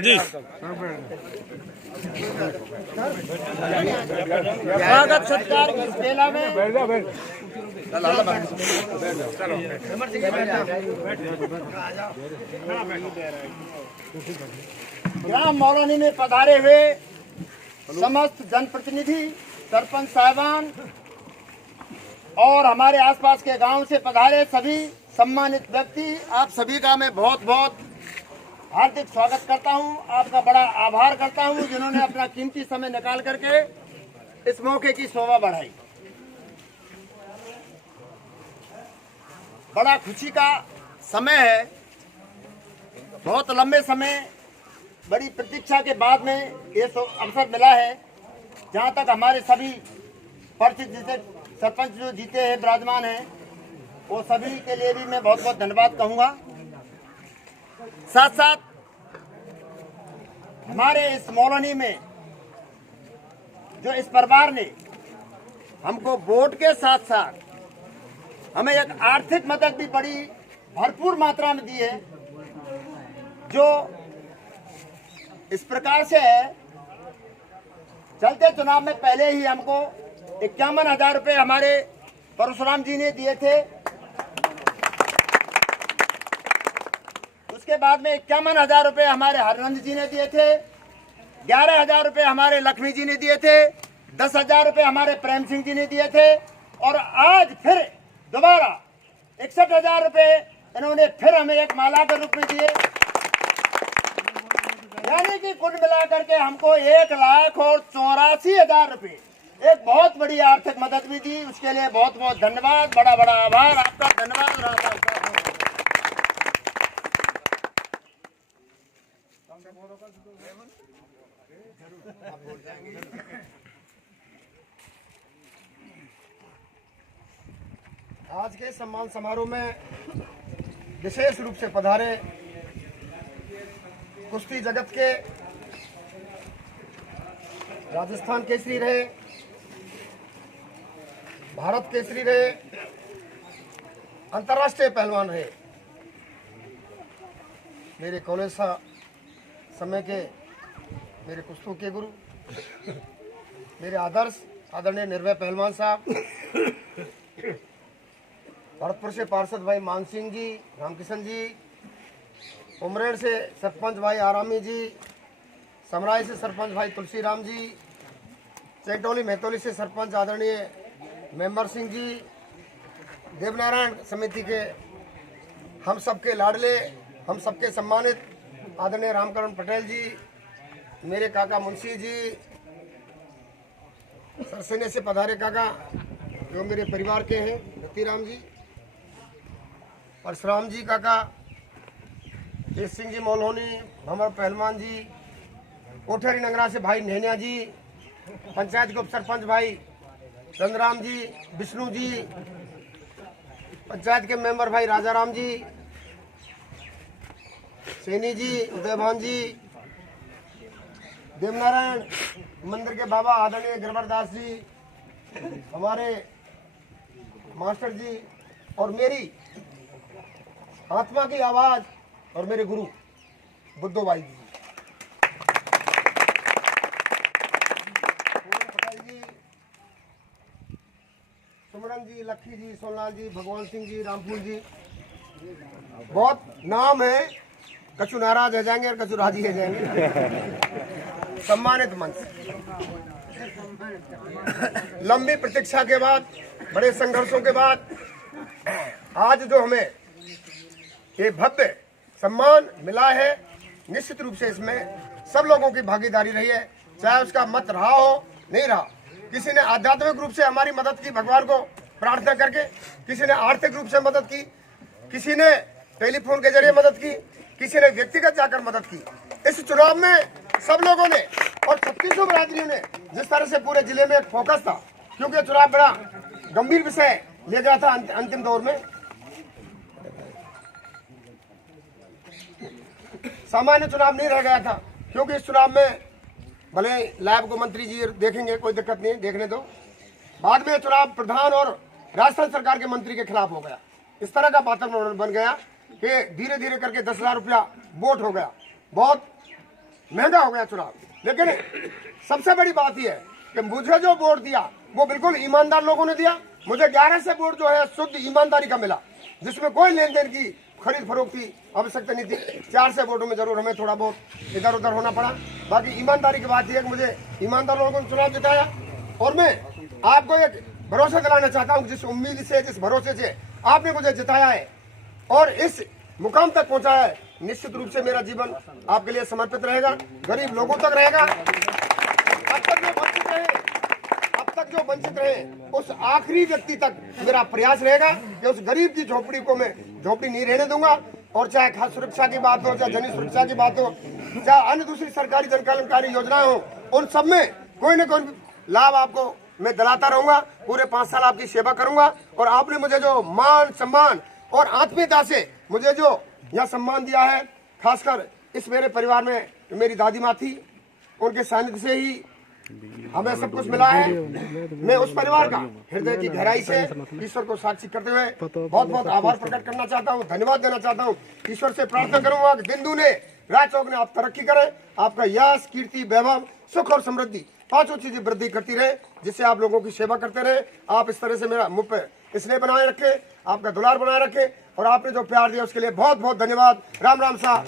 जी स्वागत सत्कार की इस बेला में ग्राम मौलानी में पधारे हुए समस्त जनप्रतिनिधि, सरपंच साहिबान और हमारे आसपास के गांव से पधारे सभी सम्मानित व्यक्ति, आप सभी का मैं बहुत बहुत हार्दिक स्वागत करता हूं। आपका बड़ा आभार करता हूं जिन्होंने अपना कीमती समय निकाल करके इस मौके की शोभा बढ़ाई। बड़ा खुशी का समय है। बहुत लंबे समय, बड़ी प्रतीक्षा के बाद में ये अवसर मिला है, जहां तक हमारे सभी परिचित जिसे सरपंच जो जीते हैं, विराजमान हैं, वो सभी के लिए भी मैं बहुत बहुत धन्यवाद कहूँगा। साथ साथ हमारे इस मौलानी में जो इस परिवार ने हमको वोट के साथ साथ हमें एक आर्थिक मदद भी बड़ी भरपूर मात्रा में दी है, जो इस प्रकार से है। चलते चुनाव में पहले ही हमको 51,000 रुपये हमारे परशुराम जी ने दिए थे। उसके बाद में 51,000 रुपये हमारे हरनंद जी ने दिए थे। 11,000 रुपये हमारे लक्ष्मी जी ने दिए थे। 10,000 रुपये हमारे प्रेम सिंह जी ने दिए थे। और आज फिर दोबारा 61,000 रुपये इन्होंने फिर हमें एक माला के रूप में दिए। यानी कि कुल मिलाकर के हमको 1,84,000 रुपये एक बहुत बड़ी आर्थिक मदद भी दी। उसके लिए बहुत बहुत धन्यवाद, बड़ा बड़ा आभार आपका। धन्यवाद। आज के सम्मान समारोह में विशेष रूप से पधारे कुश्ती जगत के राजस्थान केसरी रहे, भारत केसरी रहे, अंतर्राष्ट्रीय पहलवान रहे, मेरे कॉलेज समय के मेरे कुश्ती के गुरु, मेरे आदर्श आदरणीय निर्भय पहलवान साहब, भरतपुर से पार्षद भाई मान सिंह जी, रामकिशन जी, उमरेड से सरपंच भाई आरामी जी, समराय से सरपंच भाई तुलसी राम जी, चैटोली मेहतौली से सरपंच आदरणीय मेंबर सिंह जी, देवनारायण समिति के हम सबके लाडले, हम सबके सम्मानित आदरणीय रामकरण पटेल जी, मेरे काका मुंशी जी, सरसेने से पधारे काका जो मेरे परिवार के हैं, रतिराम जी, परशुराम जी काका, तेज सिंह जी मौलहोनी, भंवर पहलवान जी, कोठेरी नगरा से भाई नैनिया जी, पंचायत के उप सरपंच भाई चंद्राम जी, विष्णु जी, पंचायत के मेंबर भाई राजाराम जी, सैनी जी, उदयभान जी, देवनारायण मंदिर के बाबा आदरणीय गिरवरदास जी, हमारे मास्टर जी और मेरी आत्मा की आवाज और मेरे गुरु बुद्धो भाई जी, सुमरन जी, लक्की जी, सोनलाल जी, भगवान सिंह जी, रामफूल जी, बहुत नाम है, कछु नाराज हो जाएंगे और कछु राजी हो जाएंगे। सम्मानित मंच, लंबी प्रतीक्षा के बाद, बड़े संघर्षों के बाद आज जो हमें ये भव्य सम्मान मिला है, निश्चित रूप से इसमें सब लोगों की भागीदारी रही है, चाहे उसका मत रहा हो नहीं रहा। किसी ने आध्यात्मिक रूप से हमारी मदद की भगवान को प्रार्थना करके, किसी ने आर्थिक रूप से मदद की, किसी ने टेलीफोन के जरिए मदद की, किसी ने व्यक्तिगत जाकर मदद की। इस चुनाव में सब लोगों ने और 3600 बिरादरियों ने जिस तरह से पूरे जिले में एक फोकस था, क्योंकि चुनाव बड़ा गंभीर विषय ले गया था अंतिम दौर में। सामान्य चुनाव नहीं रह गया था, क्योंकि इस चुनाव में भले लैब को मंत्री जी देखेंगे, कोई दिक्कत नहीं, देखने दो। बाद में चुनाव प्रधान और राजस्थान सरकार के मंत्री के खिलाफ हो गया। इस तरह का वातावरण बन गया कि धीरे धीरे करके 10,000 रुपया वोट हो गया। बहुत महंगा हो गया चुनाव। लेकिन सबसे बड़ी बात यह है कि मुझे जो वोट दिया वो बिल्कुल ईमानदार लोगों ने दिया। मुझे 11 से वोट जो है शुद्ध ईमानदारी का मिला, जिसमें कोई लेन देन की खरीद फरोख्त की आवश्यकता नहीं थी। 4 से वोटों में जरूर हमें थोड़ा बहुत इधर उधर होना पड़ा, बाकी ईमानदारी की बात यह है कि मुझे ईमानदार लोगों ने चुनाव जिताया। और मैं आपको एक भरोसा दिलाना चाहता हूँ, जिस उम्मीद से, जिस भरोसे से आपने मुझे जिताया है और इस मुकाम तक पहुंचाया है, निश्चित रूप से मेरा जीवन आपके लिए समर्पित रहेगा, गरीब लोगों तक रहेगा। अब तक जो वंचित रहे उस आखिरी व्यक्ति तक मेरा प्रयास रहेगा कि उस गरीब की झोपड़ी को मैं झोपड़ी नहीं रहने दूंगा। और चाहे खाद्य सुरक्षा की बात हो, चाहे जन सुरक्षा की बात हो, चाहे अन्य दूसरी सरकारी जन कल्याणकारी योजनाएं हो, उन सब में कोई न कोई लाभ आपको मैं दिलाता रहूंगा। पूरे 5 साल आपकी सेवा करूंगा। और आपने मुझे जो मान सम्मान और आत्मीयता से मुझे जो यह सम्मान दिया है, खासकर इस मेरे परिवार में मेरी दादी माँ थी, उनके सानिध्य से ही हमें सब कुछ मिला है। मैं उस परिवार का हृदय की गहराई से ईश्वर को साक्षी करते हुए बहुत बहुत आभार प्रकट करना चाहता हूँ, धन्यवाद देना चाहता हूँ। ईश्वर से प्रार्थना करूंगा कि दिन दूने रात चौगुने आप तरक्की करें, आपका यश, कीर्ति, वैभव, सुख और समृद्धि 5 चीजें वृद्धि करती रहे, जिससे आप लोगों की सेवा करते रहे। आप इस तरह से मेरा मुझ पर स्नेह बनाए रखे, आपका दुलार बनाए रखे, और आपने जो प्यार दिया उसके लिए बहुत बहुत धन्यवाद। राम राम सा।